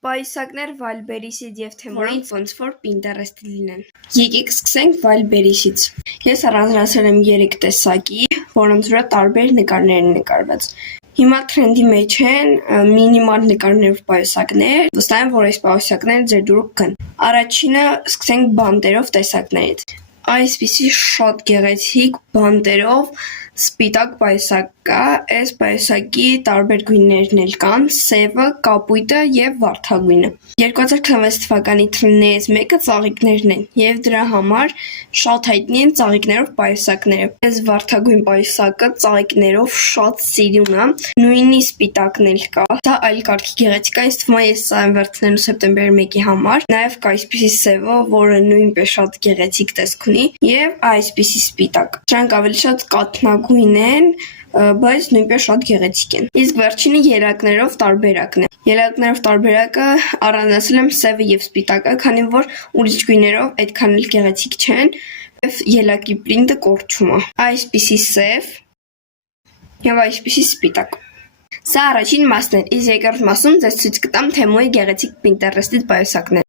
Պայուսակներ Վալբերիսից և Թեմոյից ոնց որ Պինտերեստի լինեն։ Եկեք սկսենք Վալբերիսից։ Ես առանձնացրել եմ 3 տեսակի, որոնց վրա տարբեր նկարներ են նկարված։ Հիմա թրենդի մեջ են մինիմալ նկարներով պայուսակներ, վստահ եմ, որ այս պայուսակները ձեր դուրս կգան։ Առաջինը սկսենք բանտերով տեսակներից։ Այսպիսի շատ գեղեցիկ բանտերով սպիտակ պայուսակ կա, այս պայուսակի տարբեր գույներն էլ կան՝ սևը, կապույտը և վարդագույնը։ 2026 թվականի թրենդներից մեկը ծաղիկներն են, և դրա համար շատ հայտնի են ծաղիկներով պայուսակները։ Այս վարդագույն պայուսակը ծաղիկներով շատ սիրուն է, նույնի սպիտակն էլ կա, դա այլ կարգի գեղեցիկ է, ինձ թվում է ես սա եմ վերցնելու սեպտեմբերի 1-ի համար։ Նաև կա այսպիսի սևը, որը նույնպես շատ գեղեցիկ տեսք ունի, և այսպիսի սպիտակ։ Դրանք ավելի շատ կաթնագույն են, բայց նույնպես շատ գեղեցիկ են։ Իսկ վերջինը ելակներով տարբերակն է։ Ելակներով տարբերակը առանձնացրել եմ սևը և սպիտակը, քանի որ ուրիշ գույներով այդքան էլ գեղեցիկ չեն, և ելակի պրինտը կորչում է։ Այսպիսի սև և այսպիսի սպիտակ։ Սա առաջին մասն էր, իսկ երկրորդ մասում ձեզ ցույց կտամ Թեմոյի գեղեցիկ Պինտերեստից պայուսակներ։